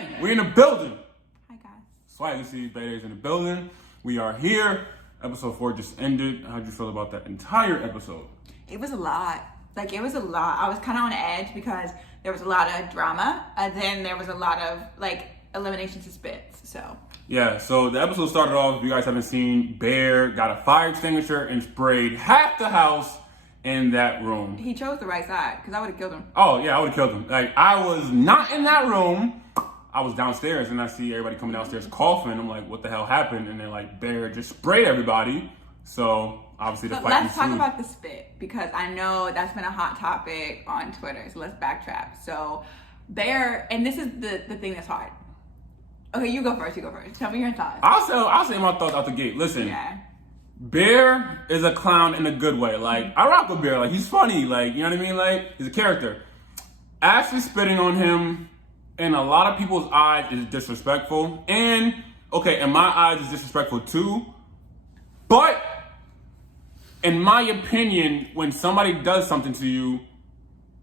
Hey, we're in the building. Hi, guys. Swayleigh is in the building. We are here. Episode 4 just ended. How'd you feel about that entire episode? It was a lot. It was a lot. I was kind of on edge because there was a lot of drama, and then there was a lot of, elimination suspense, so. Yeah, so the episode started off, if you guys haven't seen, Bear got a fire extinguisher and sprayed half the house in that room. He chose the right side, because I would have killed him. Oh, yeah, I would have killed him. I was not in that room. I was downstairs, and I see everybody coming downstairs coughing. I'm like, what the hell happened? And then, Bear just sprayed everybody. So, obviously, the fight Let's talk about the spit, because I know that's been a hot topic on Twitter, so let's backtrack. So, Bear, and this is the thing that's hard. Okay, you go first. Tell me your thoughts. I'll say my thoughts out the gate. Listen, yeah. Bear is a clown in a good way. I rock with Bear. He's funny. You know what I mean? He's a character. Ashley spitting on him, in a lot of people's eyes, is disrespectful. And, okay, in my eyes, it's disrespectful too. But, in my opinion, when somebody does something to you,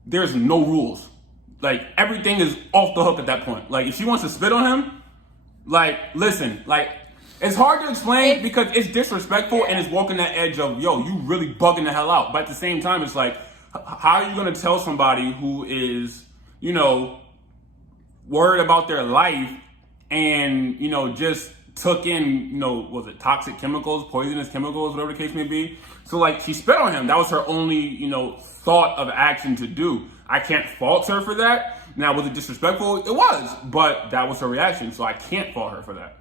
there's no rules. Everything is off the hook at that point. If she wants to spit on him, listen, it's hard to explain because it's disrespectful and it's walking that edge of, yo, you really bugging the hell out. But at the same time, it's how are you going to tell somebody who is, worried about their life and, just took in, was it toxic chemicals, poisonous chemicals, whatever the case may be. So, she spit on him. That was her only, thought of action to do. I can't fault her for that. Now, was it disrespectful? It was, but that was her reaction, so I can't fault her for that.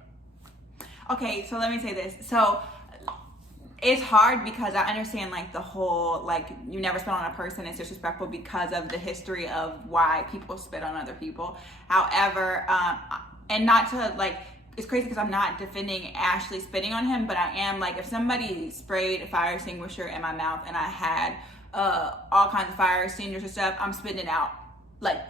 Okay, so let me say this. So, it's hard because I understand, the whole, you never spit on a person, it's disrespectful because of the history of why people spit on other people. However, and not to, it's crazy because I'm not defending Ashley spitting on him, but I am, if somebody sprayed a fire extinguisher in my mouth and I had all kinds of fire extinguishers and stuff, I'm spitting it out.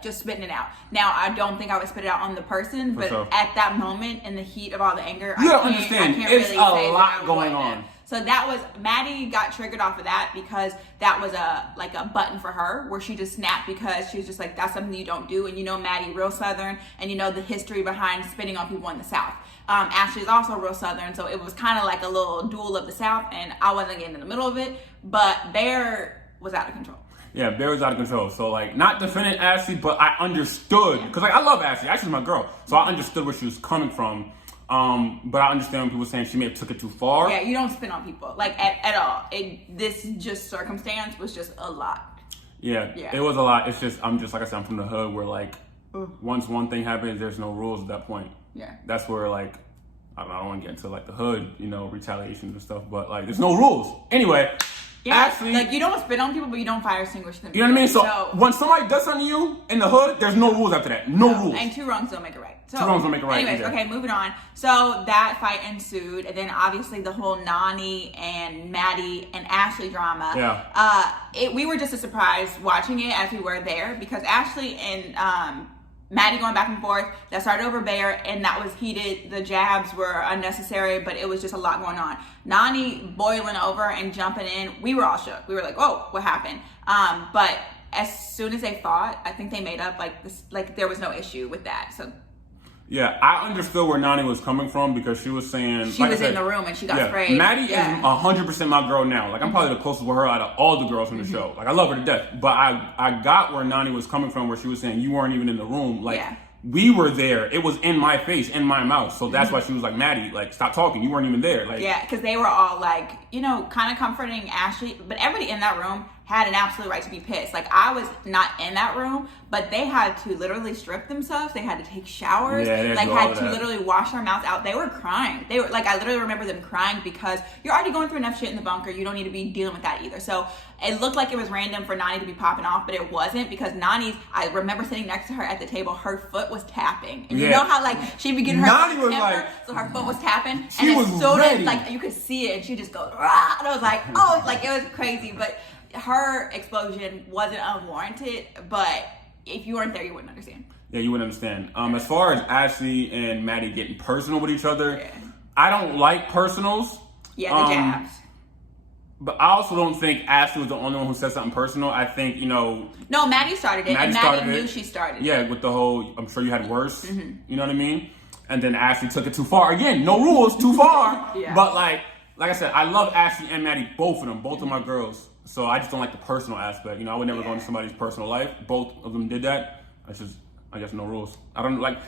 Just spitting it out. Now, I don't think I would spit it out on the person, but at that moment, in the heat of all the anger, you don't understand. It's a lot going on. So that was, Mattie got triggered off of that because that was a button for her where she just snapped because she was just that's something you don't do. And Mattie, real Southern, and the history behind spitting on people in the South. Ashley's also real Southern, so it was kind of like a little duel of the South, and I wasn't getting in the middle of it, but Bear was out of control. Yeah, Bear was out of control. So, not defending Ashley, but I understood. Because, I love Ashley. Ashley's my girl. So, I understood where she was coming from. But I understand when people saying she may have took it too far. Yeah, you don't spin on people. At all. This just circumstance was just a lot. Yeah, it was a lot. It's just, I'm from the hood where, once one thing happens, there's no rules at that point. Yeah. That's where, I don't want to get into, the hood, retaliations and stuff. But, there's no rules. Anyway. Yeah, Ashley, you don't spit on people, but you don't fire extinguish them. You know what I mean? So when somebody does something to you in the hood, there's no rules after that. No rules. And 2 wrongs don't make it right. So, 2 wrongs don't make it right. Anyways, okay, moving on. So that fight ensued, and then obviously the whole Nani and Mattie and Ashley drama. Yeah. We were just as surprised watching it as we were there because Ashley and Mattie going back and forth, that started over Bear, and that was heated. The jabs were unnecessary, but it was just a lot going on. Nani boiling over and jumping in, we were all shook. We were like, whoa, what happened? But as soon as they fought, I think they made up there was no issue with that. So yeah, I understood where Nani was coming from because she was saying... She was in the room and she got sprayed. Mattie is 100% my girl now. I'm probably the closest with her out of all the girls from the show. I love her to death. But I got where Nani was coming from where she was saying, you weren't even in the room. We were there. It was in my face, in my mouth. So that's why she was like, Mattie, stop talking. You weren't even there. Yeah, because they were all kind of comforting Ashley. But everybody in that room had an absolute right to be pissed. I was not in that room, but they had to literally strip themselves. They had to take showers. Yeah, had to literally wash their mouths out. They were crying. They were I literally remember them crying because you're already going through enough shit in the bunker. You don't need to be dealing with that either. So it looked like it was random for Nani to be popping off, but it wasn't because I remember sitting next to her at the table, her foot was tapping. And you know how she began her Nani was temper, so her foot was tapping. She was ready. You could see it and she just goes, rah! And I was like, oh, it was crazy. But her explosion wasn't unwarranted, but if you weren't there, you wouldn't understand. Yeah, you wouldn't understand. As far as Ashley and Mattie getting personal with each other, I don't like personals. Yeah, the jabs. But I also don't think Ashley was the only one who said something personal. I think, No, Mattie started it, and Mattie knew she started it. Yeah, with the whole, I'm sure you had worse, you know what I mean? And then Ashley took it too far. Again, no rules, too far. Yeah. But like I said, I love Ashley and Mattie, both of them, both of my girls. So I just don't like the personal aspect. You know, I would never go into somebody's personal life. Both of them did that. That's just, I guess, no rules. I don't like.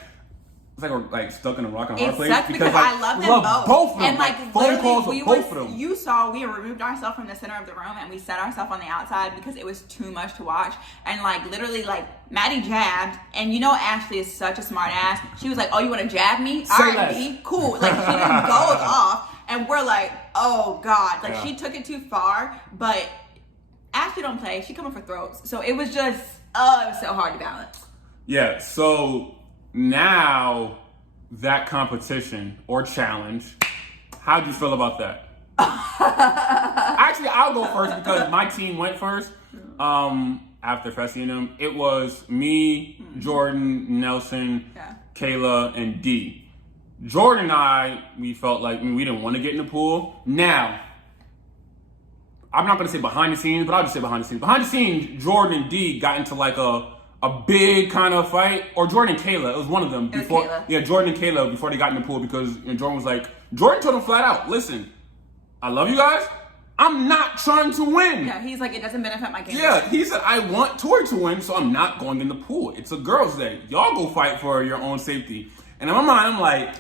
It's like we're like stuck in a rock and hard place. It sucks because like, I love them both. of them. And like phone calls with both of them. You saw we removed ourselves from the center of the room and we set ourselves on the outside because it was too much to watch. And like literally like Mattie jabbed, and you know Ashley is such a smart ass. She was like, "Oh, you want to jab me? All right, B, cool." Like she just goes off, and we're like, "Oh God!" Like she took it too far, but Ashley don't play. She coming for throats, so it was just it was so hard to balance. Yeah. So now that competition or challenge, how'd you feel about that? Actually, I'll go first because my team went first. After Fessy and them, it was me, Jordan, Nelson, Kayla, and D. Jordan and I, we felt like we didn't want to get in the pool. Now, I'm not going to say behind the scenes, but I'll just say behind the scenes. Behind the scenes, Jordan and D got into like a big kind of fight, or Jordan and Kayla. It was one of them before. Yeah, Jordan and Kayla before they got in the pool because Jordan was like, Jordan told them flat out, "Listen, I love you guys. I'm not trying to win." Yeah, he's like, it doesn't benefit my game. Yeah, he said, "I want Tori to win, so I'm not going in the pool. It's a girls' day. Y'all go fight for your own safety." And in my mind, I'm like,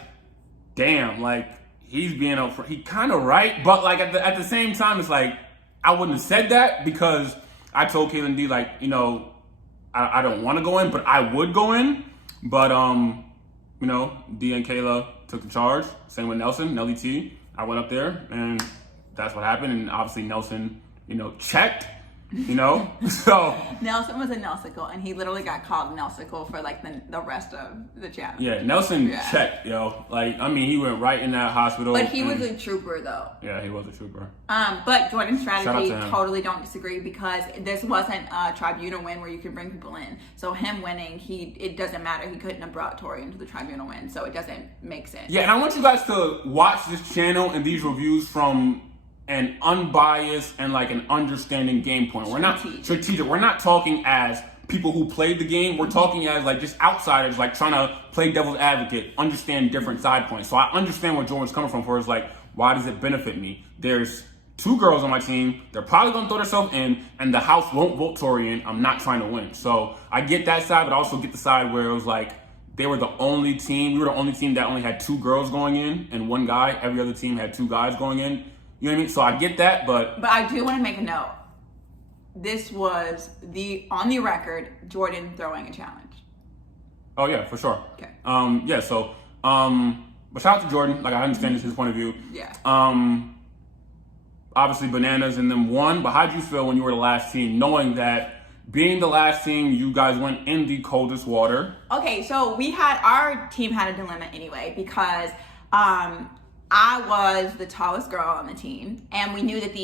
damn, like he's being he kind of right, but like at the same time, it's like I wouldn't have said that because I told Kayla and D like, you know, I don't want to go in, but I would go in. But you know, D and Kayla took the charge. Same with Nelson, Nelly T. I went up there and that's what happened. And obviously Nelson, you know, checked. You know, so Nelson was a Nelsicle, and he literally got called Nelsicle for like the rest of the challenge. Yeah, Nelson checked, yo. Like, I mean, he went right in that hospital. But he was a trooper, though. Yeah, he was a trooper. But Jordan's strategy, totally don't disagree because this wasn't a tribunal win where you can bring people in. So him winning, it doesn't matter. He couldn't have brought Tori into the tribunal win, so it doesn't make sense. Yeah, and I want you guys to watch this channel and these reviews from an unbiased and like an understanding game point. We're not strategic. We're not talking as people who played the game. We're talking as like just outsiders, like trying to play devil's advocate, understand different side points. So I understand where Jordan's coming from for is like, why does it benefit me? There's 2 girls on my team. They're probably gonna throw themselves in, and the house won't vote Tori in. I'm not trying to win. So I get that side, but I also get the side where it was like they were the only team. We were the only team that only had 2 girls going in and 1 guy. Every other team had 2 guys going in. You know what I mean? So I get that, but I do want to make a note. This was on the record, Jordan throwing a challenge. Oh yeah, for sure. Okay. Yeah, so but shout out to Jordan. Like I understand this his point of view. Yeah. Obviously Bananas and them won, but how'd you feel when you were the last team, knowing that being the last team, you guys went in the coldest water? Okay, so our team had a dilemma anyway because I was the tallest girl on the team, and we knew that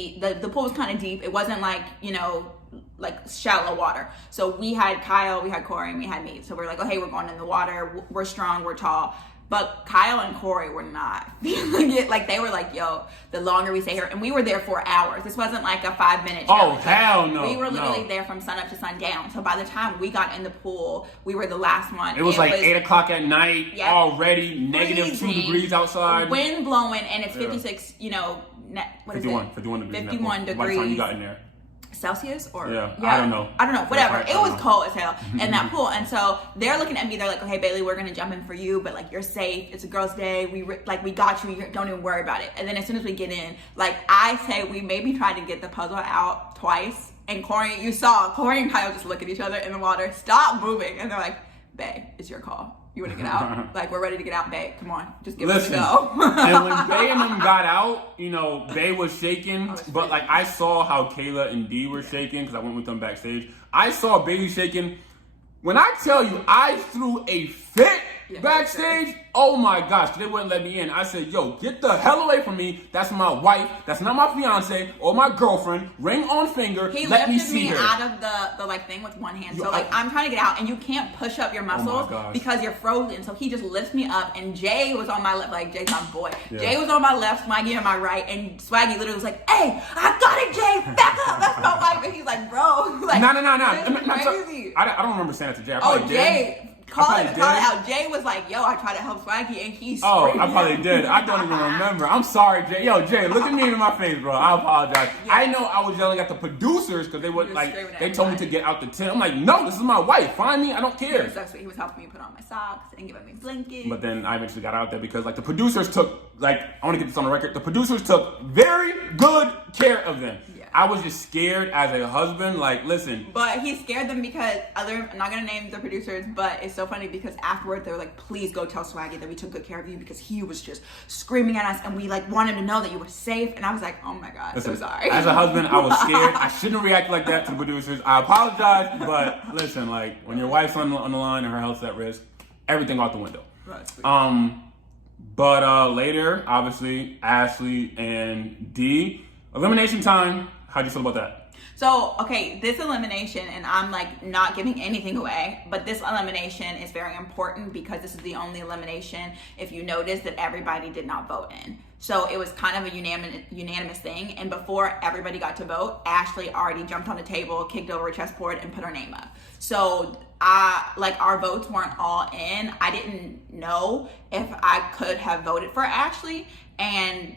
the pool was kind of deep. It wasn't like, you know, like shallow water. So we had Kyle, we had Corey, and we had me. So we're like, oh, hey, we're going in the water. We're strong, we're tall. But Kyle and Corey were not feeling it. Like they were like, yo, the longer we stay here, and we were there for hours. This wasn't like a 5-minute challenge. Oh, hell no. We were literally there from sun up to sundown. So by the time we got in the pool, we were the last one. It was like 8 o'clock at night, already negative 2 degrees outside. Wind blowing, and it's 56, you know, what is it? 51 degrees. 51 degrees. By the time you got in there. Celsius or I don't know, whatever. It was cold as hell in that pool, and so they're looking at me. They're like, "Okay, Bailey, we're gonna jump in for you, but like you're safe. It's a girls' day. We got you. Don't even worry about it." And then as soon as we get in, like I say, we maybe tried to get the puzzle out twice, and Corey and Kyle just look at each other in the water, stop moving, and they're like, "Bae, it's your call. You want to get out? Like, we're ready to get out, Bae. Come on, just give us a go." And when Bae and them got out, you know, Bae was shaking, but like I saw how Kayla and D were shaking because I went with them backstage. I saw Bailey shaking. When I tell you, I threw a fit, Bae backstage, oh my gosh, they wouldn't let me in. I said, yo, get the hell away from me. That's my wife. That's not my fiance or my girlfriend. Ring on finger. He let me lifted see me her. out of the like thing with one hand. So like I'm trying to get out, and you can't push up your muscles because you're frozen. So he just lifts me up, and Jay was on my left. Like Jay's my boy. Yeah. Jay was on my left, Swaggy on my right, and Swaggy literally was like, "Hey, I got it, Jay. Back up." That's my wife, and he's like, "Bro, like no. Crazy." I don't remember saying it to Jay. Jay. Call it out. Jay was like, yo, I tried to help Swaggy, and he's screaming. I probably did. I don't even remember. I'm sorry, Jay. Yo, Jay, look at me in my face, bro. I apologize. Yeah. I know I was yelling at the producers because they would like they told me to get out the tent. I'm like, no, this is my wife. Find me. I don't care. He was so sweet. He was helping me put on my socks and giving me blankets. But then I eventually got out there because like the producers took I want to get this on the record. The producers took very good care of them. Yeah. I was just scared as a husband. Like, listen. But he scared them because I'm not gonna name the producers, but it's so funny because afterward they were like, please go tell Swaggy that we took good care of you because he was just screaming at us and we like wanted to know that you were safe. And I was like, oh my god, listen, so sorry. As a husband, I was scared. I shouldn't react like that to the producers. I apologize, but listen, like when your wife's on the line and her health's at risk, everything out the window. But later, obviously, Ashley and Dee, elimination time. How'd you feel about that? So, okay, this elimination, and I'm like not giving anything away, but this elimination is very important because this is the only elimination, if you notice, that everybody did not vote in. So it was kind of a unanimous thing. And before everybody got to vote, Ashley already jumped on the table, kicked over a chessboard, and put her name up. So our votes weren't all in. I didn't know if I could have voted for Ashley. And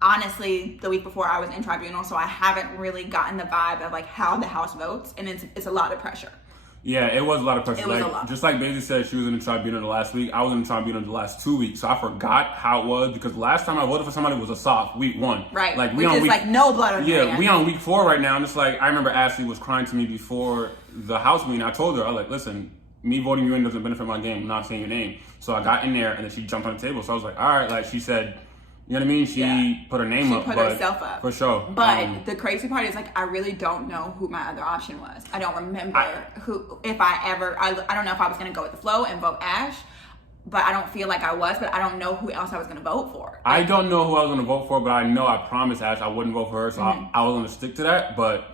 honestly, the week before I was in tribunal, so I haven't really gotten the vibe of like how the house votes, and it's a lot of pressure. Yeah, it was a lot of pressure. It was a lot. Just like Bailey said, she was in the tribunal the last week. I was in the tribunal the last 2 weeks, so I forgot how it was because the last time I voted for somebody was a soft week 1. Right. Like which is like no blood on your hands. We on week 4 right now, and it's like I remember Ashley was crying to me before the house meeting. I told her, I was like, listen, me voting you in doesn't benefit my game. I'm not saying your name. So I got in there, and then she jumped on the table. So I was like, all right, like she said. You know what I mean? She put her name up. She put herself up. For sure. But the crazy part is, like, I really don't know who my other option was. I don't remember I don't know if I was going to go with the flow and vote Ash, but I don't feel like I was, but I don't know who else I was going to vote for. Like, I don't know who I was going to vote for, but I know I promised Ash I wouldn't vote for her, so I was going to stick to that, but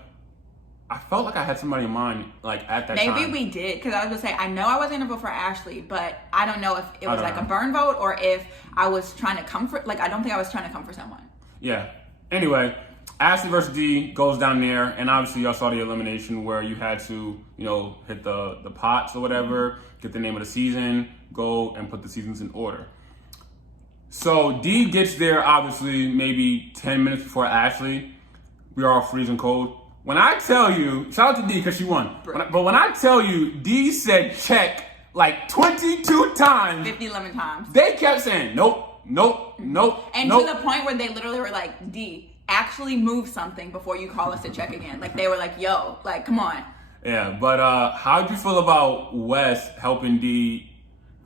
I felt like I had somebody in mind, like, at that time. Maybe we did, because I was going to say, I know I wasn't going to vote for Ashley, but I don't know if it was like a burn vote or if I was trying to comfort. Like, I don't think I was trying to comfort someone. Yeah. Anyway, Ashley versus Dee goes down there, and obviously y'all saw the elimination where you had to, hit the pots or whatever, get the name of the season, go and put the seasons in order. So Dee gets there, obviously, maybe 10 minutes before Ashley. We are all freezing cold. When I tell you, shout out to Dee because she won. But when I tell you, Dee said check like 22 times. 50-11 times. They kept saying nope. And to the point where they literally were like, Dee, actually move something before you call us to check again. Like they were like, yo, like come on. Yeah, but how'd you feel about Wes helping Dee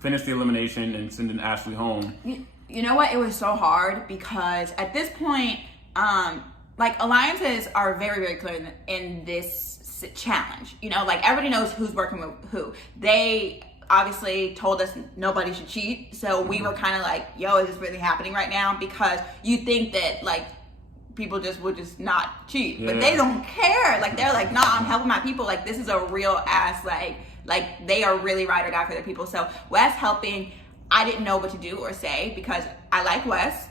finish the elimination and sending Ashley home? You know what? It was so hard because at this point, like alliances are very, very clear in this challenge. Like everybody knows who's working with who. They obviously told us nobody should cheat. So we were kind of like, yo, is this really happening right now? Because you think that like people would just not cheat, but they don't care. Like they're like, nah, I'm helping my people. Like this is a real ass, like they are really ride or die for their people. So Wes helping, I didn't know what to do or say because I like Wes.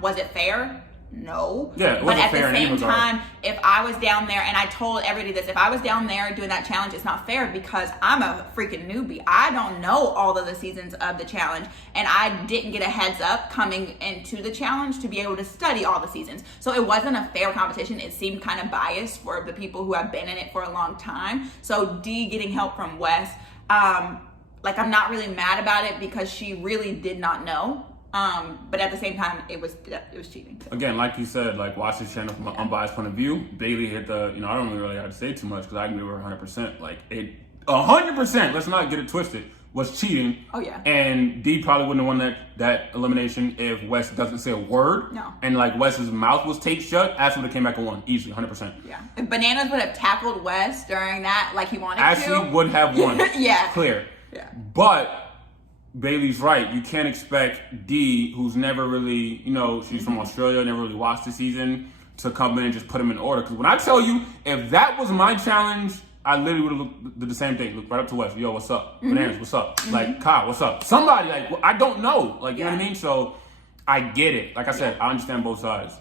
Was it fair? No. Yeah, it but wasn't at fair the same time, if I was down there, and I told everybody this, if I was down there doing that challenge, it's not fair because I'm a freaking newbie. I don't know all of the seasons of the challenge, and I didn't get a heads up coming into the challenge to be able to study all the seasons. So it wasn't a fair competition. It seemed kind of biased for the people who have been in it for a long time. So Dee getting help from Wes, like I'm not really mad about it because she really did not know. But at the same time, it was cheating. Again, like you said, like watch this channel from an unbiased point of view. Bailey hit the, I don't really have to say too much because I agree with her 100%. Like it, 100%. Let's not get it twisted. Was cheating. Oh yeah. And Dee probably wouldn't have won that elimination if Wes doesn't say a word. No. And like Wes's mouth was taped shut. Ashley would have came back and won easily, 100%. Yeah. If Bananas would have tackled Wes during that, like he wanted Ashley would have won. Yeah. Clear. Yeah. But Bailey's right. You can't expect Dee, who's never really, she's from Australia, never really watched the season, to come in and just put them in order. Because when I tell you, if that was my challenge, I literally would have did the same thing. Look right up to West. Yo, what's up? Bananas, what's up? Like, Kyle, what's up? Somebody, like, I don't know. Like, you know what I mean? So, I get it. Like I said, I understand both sides.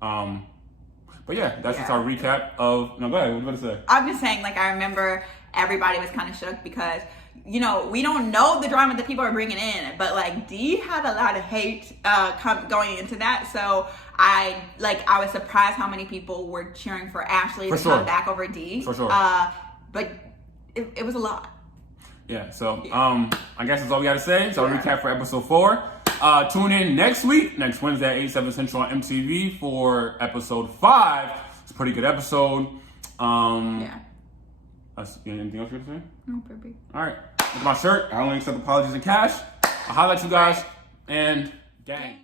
But yeah, that's just our recap of... No, go ahead. What were you about to say? I'm just saying, like, I remember everybody was kind of shook because... we don't know the drama that people are bringing in, but like Dee had a lot of hate going into that. So I was surprised how many people were cheering for Ashley to come back over Dee. For sure. But it was a lot. Yeah. So I guess that's all we got to say. So I'll recap for episode 4. Tune in next Wednesday at 8/7 Central on MTV for episode 5. It's a pretty good episode. Anything else you want to say? No, perfect. All right. With my shirt, I only accept apologies in cash. I'll holler at you guys, and gang.